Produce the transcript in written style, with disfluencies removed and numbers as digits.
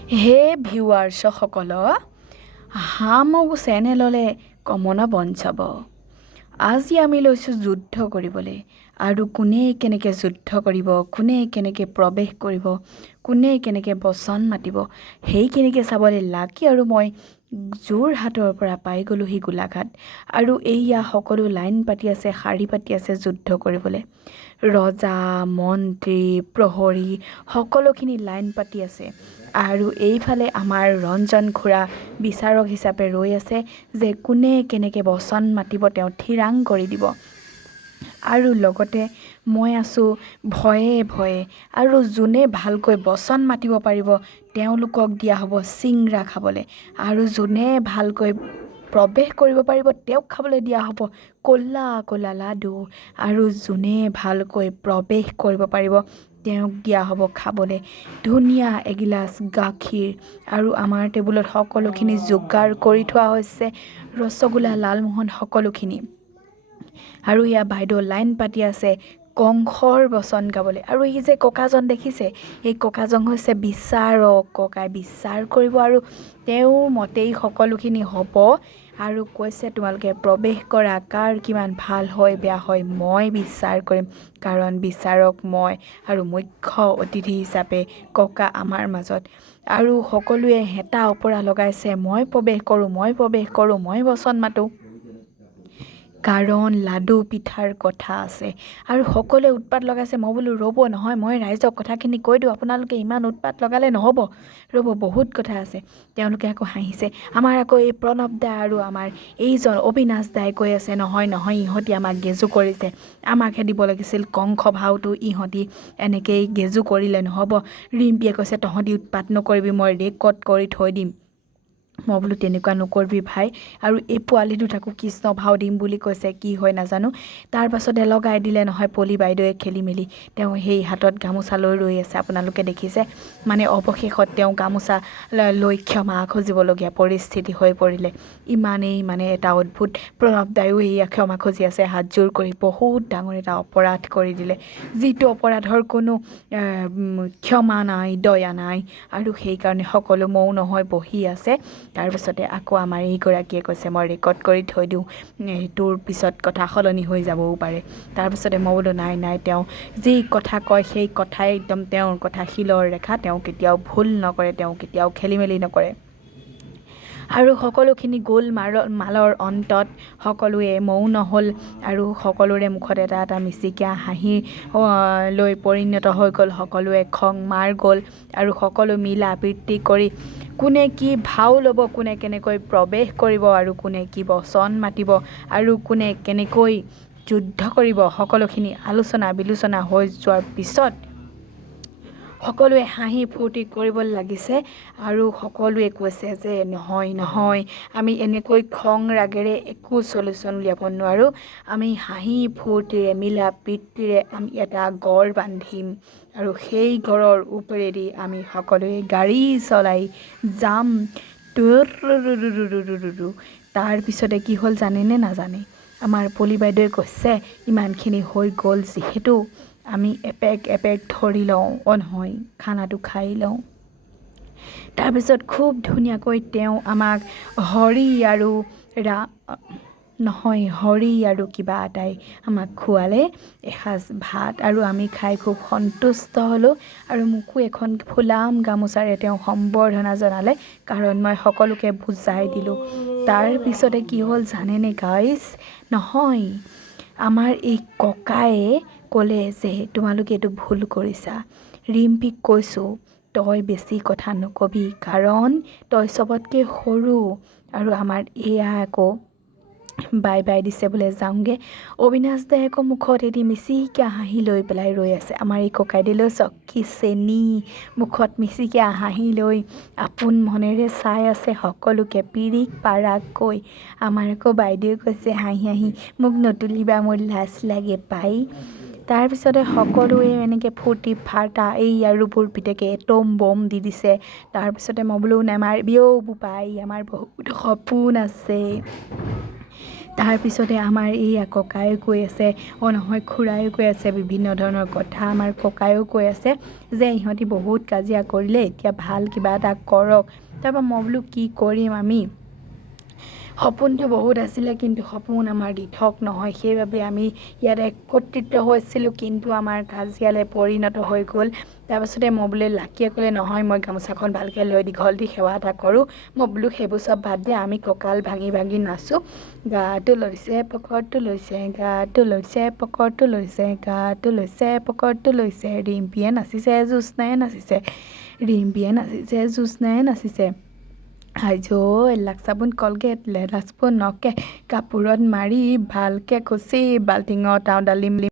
হে ভিউৱাৰ্ছসকল, মোৰ চেনেললৈ কমন বঞ্চাব। আজি আমি লৈছোঁ যুদ্ধ কৰিবলৈ। আৰু কোনে কেনেকৈ যুদ্ধ কৰিব, কোনে কেনেকৈ প্ৰৱেশ কৰিব, কোনে কেনেকৈ বচন মাতিব, সেইখিনিকে চাবলৈ লাকি আৰু মই যোৰহাটৰ পৰা পাই গ'লোহি গোলাঘাট। আৰু এইয়া সকলো লাইন পাতি আছে, শাৰী পাতি আছে যুদ্ধ কৰিবলৈ। ৰজা, মন্ত্ৰী, প্ৰহৰী সকলোখিনি লাইন পাতি আছে। আৰু এইফালে আমাৰ ৰঞ্জন খুৰা বিচাৰক হিচাপে ৰৈ আছে যে কোনে কেনেকৈ বচন মাতিব তেওঁ থিৰাং কৰি দিব। আৰু লগতে মই আছোঁ ভয়ে ভয়ে। আৰু যোনে ভালকৈ বচন মাতিব পাৰিব তেওঁলোকক দিয়া হ'ব চিংৰা খাবলৈ। আৰু যোনে ভালকৈ প্ৰৱেশ কৰিব পাৰিব তেওঁক খাবলৈ দিয়া হ'ব ক'লা ক'লা লাডু। আৰু যোনে ভালকৈ প্ৰৱেশ কৰিব পাৰিব তেওঁক দিয়া হ'ব খাবলৈ ধুনীয়া এগিলাচ গাখীৰ। আৰু আমাৰ টেবুলত সকলোখিনি যোগাৰ কৰি থোৱা হৈছে, ৰসগোল্লা, লালমোহন সকলোখিনি। আৰু এয়া বাইদেউ লাইন পাতি আছে কংসৰ বচন গাবলৈ। আৰু এই যে ককাজন দেখিছে, এই ককাজন হৈছে বিচাৰক। ককাই বিচাৰ কৰিব আৰু তেওঁৰ মতেই সকলোখিনি হ'ব। আৰু কৈছে তোমালোকে প্ৰৱেশ কৰা, কাৰ কিমান ভাল হয় বেয়া হয় মই বিচাৰ কৰিম, কাৰণ বিচাৰক মই আৰু মুখ্য অতিথি হিচাপে ককা আমাৰ মাজত। আৰু সকলোৱে হেতা ওপৰা লগাইছে মই প্ৰৱেশ কৰোঁ, মই প্ৰৱেশ কৰোঁ, মই বচন মাতোঁ, কাৰণ লাডু পিঠাৰ কথা আছে। আৰু সকলোৱে উৎপাত লগাইছে। মই বোলো ৰ'ব, নহয় মই ৰাইজক কথাখিনি কৈ দিওঁ, আপোনালোকে ইমান উৎপাত লগালে নহ'ব, ৰ'ব বহুত কথা আছে। তেওঁলোকে আকৌ হাঁহিছে। আমাৰ আকৌ এই প্ৰণৱ দা আৰু আমাৰ এইজন অবিনাশ দাই কৈ আছে নহয় নহয় ইহঁতি আমাক গেজু কৰিছে, আমাকহে দিব লাগিছিল কংস ভাওটো, ইহঁতি এনেকেই গেজু কৰিলে নহ'ব। ৰিম্পীয়ে কৈছে তহঁতি উৎপাত নকৰিবি, মই ৰেকৰ্ড কৰি থৈ দিম। মই বোলো তেনেকুৱা নকৰিবি ভাই। আৰু এই পোৱালি দুটাকো কৃষ্ণ ভাও দিম বুলি কৈছে, কি হয় নাজানো। তাৰ পাছতে লগাই দিলে নহয় পলি বাইদেৱে খেলি মেলি। তেওঁ সেই হাতত গামোচা লৈ ৰৈ আছে, আপোনালোকে দেখিছে। মানে অৱশেষত তেওঁ গামোচা লৈ ক্ষমা খুজিবলগীয়া পৰিস্থিতি হৈ পৰিলে। ইমানেই মানে এটা অদ্ভুত। প্ৰণৱ দায়ো এয়া ক্ষমা খুজি আছে হাতযোৰ কৰি, বহুত ডাঙৰ এটা অপৰাধ কৰি দিলে, যিটো অপৰাধৰ কোনো ক্ষমা নাই, দয়া নাই। আৰু সেইকাৰণে সকলো মৌন হৈ বহি আছে। তাৰপিছতে আকৌ আমাৰ এইগৰাকীয়ে কৈছে মই ৰেকৰ্ড কৰি থৈ দিওঁ, তোৰ পিছত কথা সলনি হৈ যাবও পাৰে। তাৰপিছতে মই বোলো নাই নাই, তেওঁ যি কথা কয় সেই কথাই একদম তেওঁৰ কথা শিলৰ ৰেখা, তেওঁ কেতিয়াও ভুল নকৰে, তেওঁ কেতিয়াও খেলি মেলি নকৰে। আৰু সকলোখিনি গোল মালৰ অন্তত সকলোৱে মৌন হ'ল। আৰু সকলোৰে মুখত এটা এটা মিচিকীয়া হাঁহি লৈ পৰিণত হৈ গ'ল। সকলোৱে খং মাৰ গ'ল। আৰু সকলো মিলা প্ৰীতি কৰি কোনে কি ভাও ল'ব, কোনে কেনেকৈ প্ৰৱেশ কৰিব, আৰু কোনে কি বচন মাতিব, আৰু কোনে কেনেকৈ যুদ্ধ কৰিব, সকলোখিনি আলোচনা বিলোচনা হৈ যোৱাৰ পিছত সকলোৱে হাঁহি ফূৰ্তি কৰিবলৈ লাগিছে। আৰু সকলোৱে কৈছে যে নহয় নহয়, আমি এনেকৈ খং ৰাগেৰে একো চলিউশ্যন উলিয়াব নোৱাৰোঁ, আমি হাঁহি ফূৰ্তিৰে মিলা প্ৰীতিৰে আমি এটা গড় বান্ধিম। আৰু সেই গড়ৰ ওপৰেদি আমি সকলোৱে গাড়ী চলাই যাম। তাৰপিছতে কি হ'ল জানেনে নাজানে? আমাৰ পলি বাইদেৱে কৈছে ইমানখিনি হৈ গ'ল যিহেতু আমি এপেক এপেক ধৰি লওঁ, নহয় খানাটো খাই লওঁ। তাৰপিছত খুব ধুনীয়াকৈ তেওঁ আমাক হৰি আৰু কিবা এটাই আমাক খোৱালে এসাঁজ ভাত। আৰু আমি খাই খুব সন্তুষ্ট হ'লোঁ। আৰু মোকো এখন ফুলাম গামোচাৰে তেওঁ সম্বৰ্ধনা জনালে, কাৰণ মই সকলোকে বুজাই দিলোঁ। তাৰপিছতে কি হ'ল জানেনে গাইজ? নহয়, আমাৰ এই ককায়ে ক'লে যে তোমালোকে এইটো ভুল কৰিছা। ৰিম্পীক কৈছোঁ তই বেছি কথা নকবি, কাৰণ তই চবতকৈ সৰু। আৰু আমাৰ এয়া আকৌ বাই বাই দিছে বোলে যাওঁগৈ। অবিনাশ দাই আকৌ মুখত এটি মিচিকীয়া হাঁহি লৈ পেলাই ৰৈ আছে। আমাৰ এই ককাইদেউলৈ চাওক কি চেনি, মুখত মিচিকীয়া হাঁহি লৈ আপোন মনেৰে চাই আছে সকলোকে পিৰিক পাৰাকৈ। আমাৰ আকৌ বাইদেৱে কৈছে হাঁহি হাঁহি মোক নতুলিবা, মোৰ লাজ লাগে পাই। তাৰপিছতে সকলোৱে এনেকৈ ফূৰ্তি ফাৰ্তা, এই আৰু বোৰ পিতেকে এটম বম দি দিছে। তাৰপিছতে মই বোলো নেমাৰিবি অ' বোপাই, আমাৰ বহুত সপোন আছে। তাৰপিছতে আমাৰ এই ককায়ে কৈ আছে নহয় খুৰায়ো কৈ আছে বিভিন্ন ধৰণৰ কথা আমাৰ ককায়ো কৈ আছে যে ইহঁতি বহুত কাজিয়া কৰিলে এতিয়া ভাল কিবা এটা কৰক তাৰপৰা মই বোলো কি কৰিম আমি সপোনটো বহুত আছিলে কিন্তু সপোন আমাৰ দিঠক নহয় সেইবাবে আমি ইয়াত একত্ৰিত হৈছিলোঁ কিন্তু আমাৰ কাজিয়ালৈ পৰিণত হৈ গ'ল তাৰপাছতে মই বোলে লাকিয়ে ক'লে নহয় মই গামোচাখন ভালকৈ লৈ দীঘল দি সেৱা এটা কৰোঁ মই বোলো সেইবোৰ চব বাদ দিয়ে আমি কঁকাল ভাঙি ভাঙি নাচোঁ গাটো লৈছে পকৰটো লৈছে গাটো লৈছে পকৰটো লৈছে গাটো লৈছে পকৰটো লৈছে ৰিম্পীয়ে নাচিছে জ্যোৎস্নায়ে নাচিছে ৰিম্পীয়ে নাচিছে জ্যোৎস্নায়ে নাচিছে আইজৈ লাক চাবোন কলগেট লেলাচ নকে কাপোৰত মাৰি ভালকৈ খুচি বাল্টিঙত ডালিম